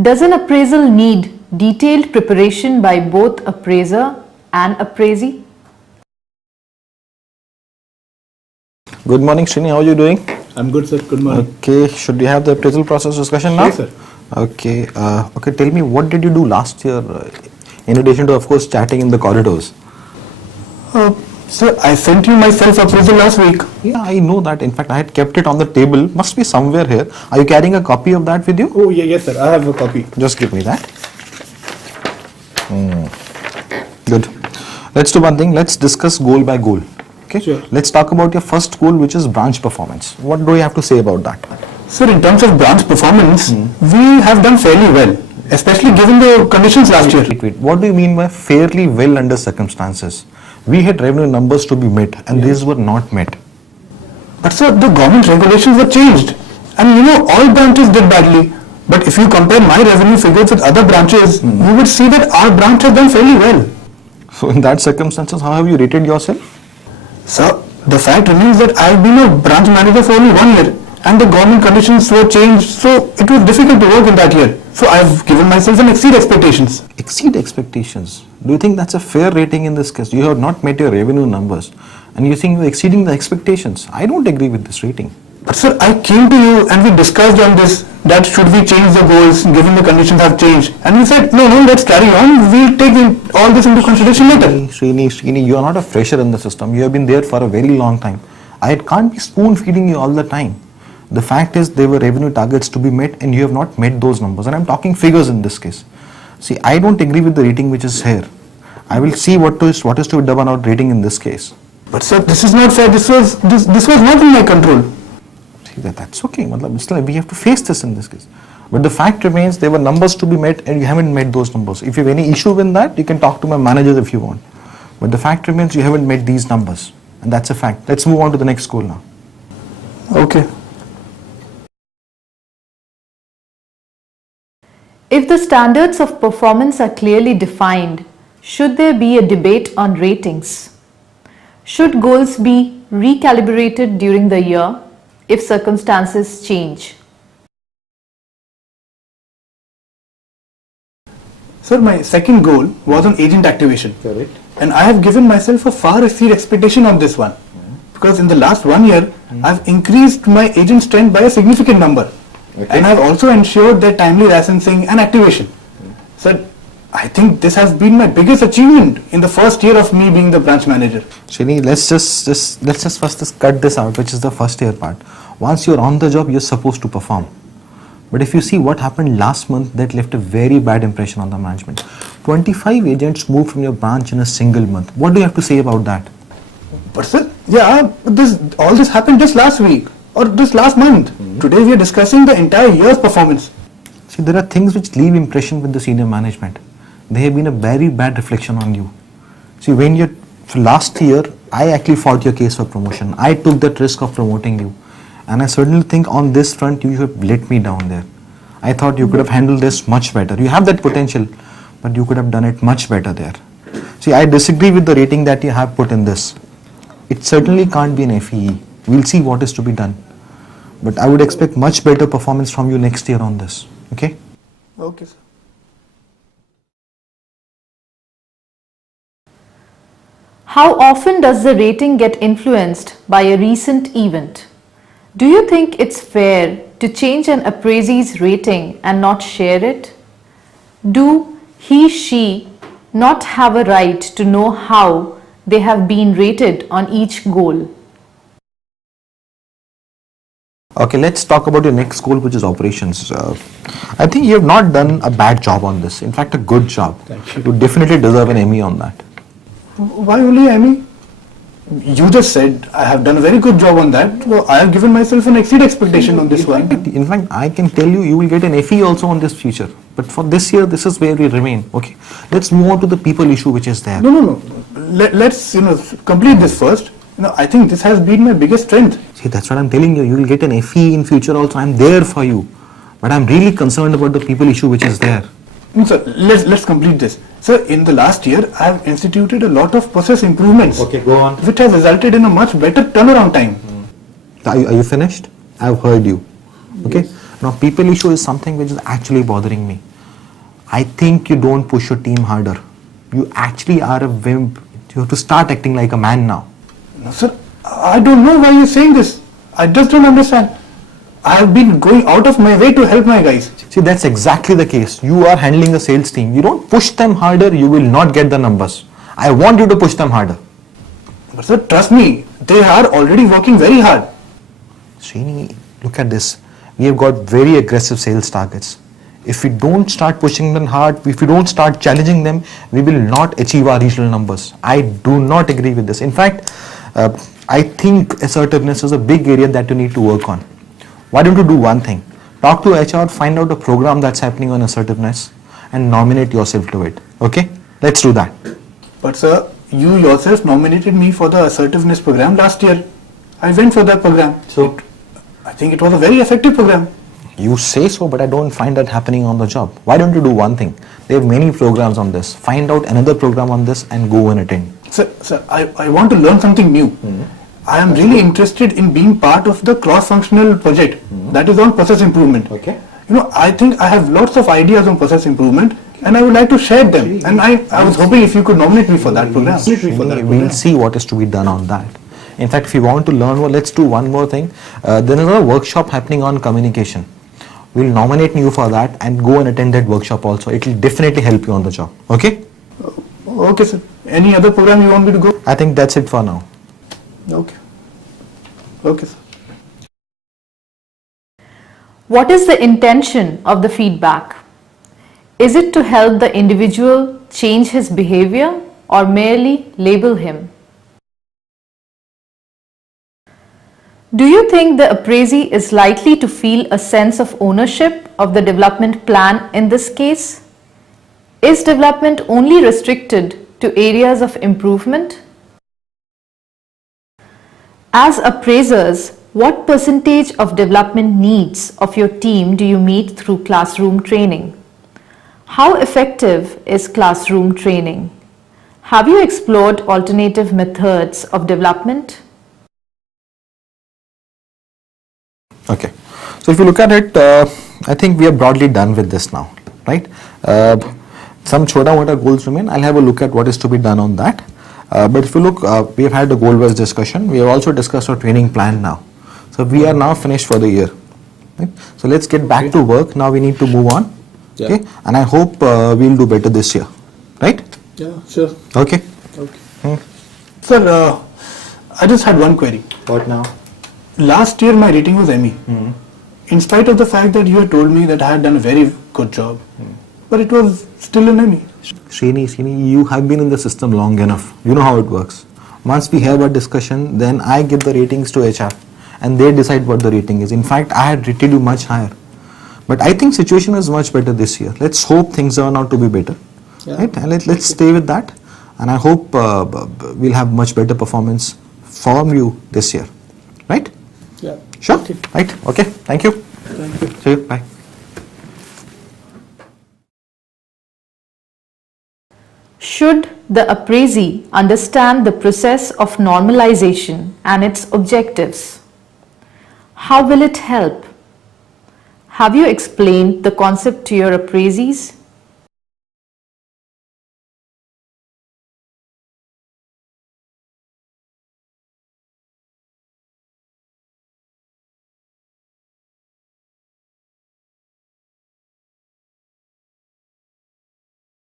Does an appraisal need detailed preparation by both appraiser and appraisee? Good morning, Srini. How are you doing? I'm good, sir. Good morning. Okay. Should we have the appraisal process discussion now? Yes, sir. Okay. Okay. Tell me, what did you do last year, in addition to, of course, chatting in the corridors? Sir, I sent you my self-appraisal last week. Yeah, I know that. In fact, I had kept it on the table. Must be somewhere here. Are you carrying a copy of that with you? Oh, yeah, yes, sir. I have a copy. Just give me that. Good. Let's do one thing. Let's discuss goal by goal. Okay. Sure. Let's talk about your first goal, which is branch performance. What do you have to say about that? Sir, in terms of branch performance, we have done fairly well, especially given the conditions last year. Wait. What do you mean by fairly well under circumstances? We had revenue numbers to be met, and these were not met. But sir, the government regulations were changed. And all branches did badly. But if you compare my revenue figures with other branches, you would see that our branch has done fairly well. So in that circumstances, how have you rated yourself? Sir, the fact remains that I've been a branch manager for only 1 year. And the government conditions were changed, so it was difficult to work in that year. So I've given myself an exceed expectations. Exceed expectations. Do you think that's a fair rating in this case? You have not met your revenue numbers and you think you're exceeding the expectations. I don't agree with this rating. But sir, I came to you and we discussed on this, that should we change the goals given the conditions have changed. And you said, no, let's carry on. We'll take all this into consideration later. Srini, you are not a fresher in the system. You have been there for a very long time. I can't be spoon feeding you all the time. The fact is there were revenue targets to be met and you have not met those numbers, and I'm talking figures in this case. See, I don't agree with the rating which is here. I will see what is to be done about rating in this case. But sir, this is not fair. This was not in my control. See, that's okay. Still, we have to face this in this case. But the fact remains there were numbers to be met and you haven't met those numbers. If you have any issue with that, you can talk to my manager if you want. But the fact remains you haven't met these numbers, and that's a fact. Let's move on to the next goal now. Okay. If the standards of performance are clearly defined, should there be a debate on ratings? Should goals be recalibrated during the year if circumstances change? Sir, my second goal was on agent activation. Correct. And I have given myself a far exceed expectation on this one. Because in the last 1 year, I've increased my agent strength by a significant number. Okay. And I've also ensured their timely licensing and activation. Sir, I think this has been my biggest achievement in the first year of me being the branch manager. Srini, let's just first cut this out, which is the first year part. Once you're on the job, you're supposed to perform. But if you see what happened last month, that left a very bad impression on the management. 25 agents moved from your branch in a single month. What do you have to say about that? But sir, all this happened just last week or this last month. Today we are discussing the entire year's performance. See, there are things which leave impression with the senior management. They have been a very bad reflection on you. See, last year, I actually fought your case for promotion. I took that risk of promoting you. And I certainly think on this front, you have let me down there. I thought you could have handled this much better. You have that potential, but you could have done it much better there. See, I disagree with the rating that you have put in this. It certainly can't be an FEE. We'll see what is to be done. But I would expect much better performance from you next year on this. Okay? Okay, sir. How often does the rating get influenced by a recent event? Do you think it's fair to change an appraisee's rating and not share it? Do he/she not have a right to know how they have been rated on each goal? Okay, let's talk about your next goal, which is operations. I think you have not done a bad job on this. In fact, a good job. Thank you. You definitely deserve an Emmy on that. Why only Emmy? You just said I have done a very good job on that. So I have given myself an exceed expectation on this one. In fact, I can tell you, you will get an FE also on this feature. But for this year, this is where we remain. Okay, let's move on to the people issue, which is there. No. Let's complete this first. I think this has been my biggest strength. See, that's what I'm telling you. You will get an FE in future also. I'm there for you. But I'm really concerned about the people issue, which is there. Sir, let's complete this. Sir, in the last year, I have instituted a lot of process improvements. Okay, go on. Which has resulted in a much better turnaround time. Are you finished? I've heard you. Okay. Yes. Now, people issue is something which is actually bothering me. I think you don't push your team harder. You actually are a wimp. You have to start acting like a man now. No, sir, I don't know why you're saying this. I just don't understand. I have been going out of my way to help my guys. See, that's exactly the case. You are handling a sales team. You don't push them harder, you will not get the numbers. I want you to push them harder. But sir, trust me, they are already working very hard. Srini, look at this. We have got very aggressive sales targets. If we don't start pushing them hard, if we don't start challenging them, we will not achieve our regional numbers. I do not agree with this. In fact, I think assertiveness is a big area that you need to work on. Why don't you do one thing? Talk to HR, find out a program that's happening on assertiveness and nominate yourself to it. Okay? Let's do that. But sir, you yourself nominated me for the assertiveness program last year. I went for that program. So? I think it was a very effective program. You say so, but I don't find that happening on the job. Why don't you do one thing? There are many programs on this. Find out another program on this and go and attend. Sir, I want to learn something new. I am really interested in being part of the cross-functional project that is on process improvement. Okay. You know, I think I have lots of ideas on process improvement and I would like to share them. And I was hoping if you could nominate me for that program. We'll see what is to be done on that. In fact, if you want to learn more, let's do one more thing. There is a workshop happening on communication. We'll nominate you for that and go and attend that workshop also. It will definitely help you on the job. Okay? Okay, sir. Any other program you want me to go? I think that's it for now. Okay. Okay, sir. What is the intention of the feedback? Is it to help the individual change his behavior or merely label him? Do you think the appraisee is likely to feel a sense of ownership of the development plan in this case? Is development only restricted to areas of improvement? As appraisers, what percentage of development needs of your team do you meet through classroom training? How effective is classroom training? Have you explored alternative methods of development? Okay. So if you look at it, I think we are broadly done with this now, right? Some choda mota goals remain. I'll have a look at what is to be done on that. But if you look, we have had the goal-based discussion. We have also discussed our training plan now. So we are now finished for the year. Right? So let's get back to work. Now we need to move on. Yeah. Okay. And I hope we'll do better this year. Right? Yeah, sure. Okay. Okay. Sir, I just had one query. What now? Last year my rating was ME. In spite of the fact that you had told me that I had done a very good job, but it was still an ME. Srini, you have been in the system long enough. You know how it works. Once we have a discussion, then I give the ratings to HR and they decide what the rating is. In fact, I had rated you much higher. But I think situation is much better this year. Let's hope things turn out to be better. Yeah. Right? And let's stay with that. And I hope we'll have much better performance from you this year. Right? Yeah. Sure. Okay. Right. Okay. Thank you. Thank you. See you. Bye. Should the appraisee understand the process of normalization and its objectives? How will it help? Have you explained the concept to your appraisees?